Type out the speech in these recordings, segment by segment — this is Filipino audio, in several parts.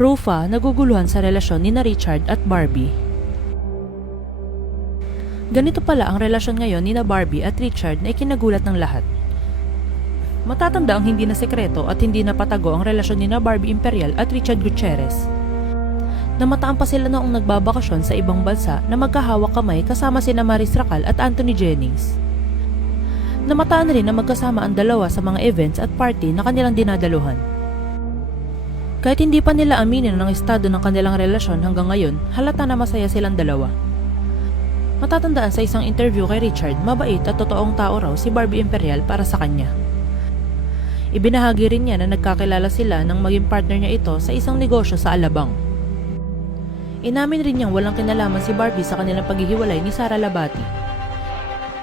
Rufa naguguluhan sa relasyon ni na Richard at Barbie. Ganito pala ang relasyon ngayon ni na Barbie at Richard na ikinagulat ng lahat. Matatanda ang hindi na sekreto at hindi na patago ang relasyon ni na Barbie Imperial at Richard Gutierrez. Namataan pa sila noong nagbabakasyon sa ibang bansa na magkahawak kamay kasama sina Maris Racal at Anthony Jennings. Namataan rin na magkasama ang dalawa sa mga events at party na kanilang dinadaluhan. Kahit hindi pa nila aminin ang estado ng kanilang relasyon hanggang ngayon, halata na masaya silang dalawa. Matatandaan sa isang interview kay Richard, mabait at totoong tao raw si Barbie Imperial para sa kanya. Ibinahagi rin niya na nagkakilala sila nang maging partner niya ito sa isang negosyo sa Alabang. Inamin rin niyang walang kinalaman si Barbie sa kanilang paghihiwalay ni Sara Labati.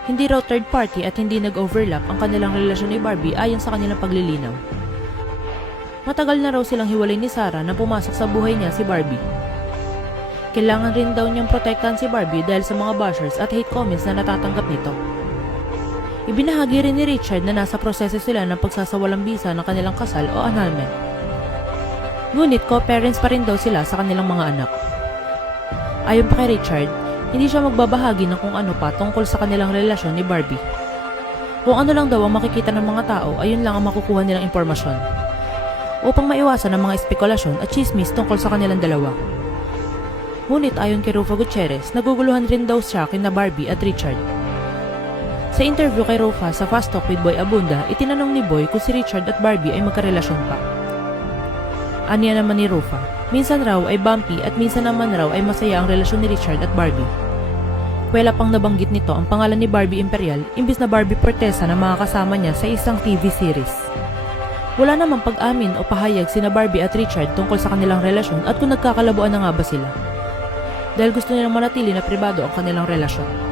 Hindi raw third party at hindi nag-overlap ang kanilang relasyon ni Barbie ayon sa kanilang paglilinaw. Matagal na raw silang hiwalay ni Sara na pumasok sa buhay niya si Barbie. Kailangan rin daw niyang protektahan si Barbie dahil sa mga bashers at hate comments na natatanggap nito. Ibinahagi rin ni Richard na nasa proseso sila ng pagsasawalang bisa ng kanilang kasal o annulment. Ngunit co-parents pa rin daw sila sa kanilang mga anak. Ayon pa kay Richard, hindi siya magbabahagi ng kung ano pa tungkol sa kanilang relasyon ni Barbie. Kung ano lang daw ang makikita ng mga tao, ayun lang ang makukuha nilang impormasyon. Upang maiwasan ang mga espekulasyon at chismis tungkol sa kanilang dalawa. Ngunit ayon kay Rufa Gutierrez, naguguluhan rin daw siya kina Barbie at Richard. Sa interview kay Rufa sa Fast Talk with Boy Abunda, itinanong ni Boy kung si Richard at Barbie ay magkarelasyon pa. Aniya naman ni Rufa, minsan raw ay bumpy at minsan naman raw ay masaya ang relasyon ni Richard at Barbie. Kwela pang nabanggit nito ang pangalan ni Barbie Imperial imbis na Barbie Portesa na mga kasama niya sa isang TV series. Wala namang pag-amin o pahayag sina Barbie at Richard tungkol sa kanilang relasyon at kung nagkakalabuan na nga ba sila. Dahil gusto nilang manatili na pribado ang kanilang relasyon.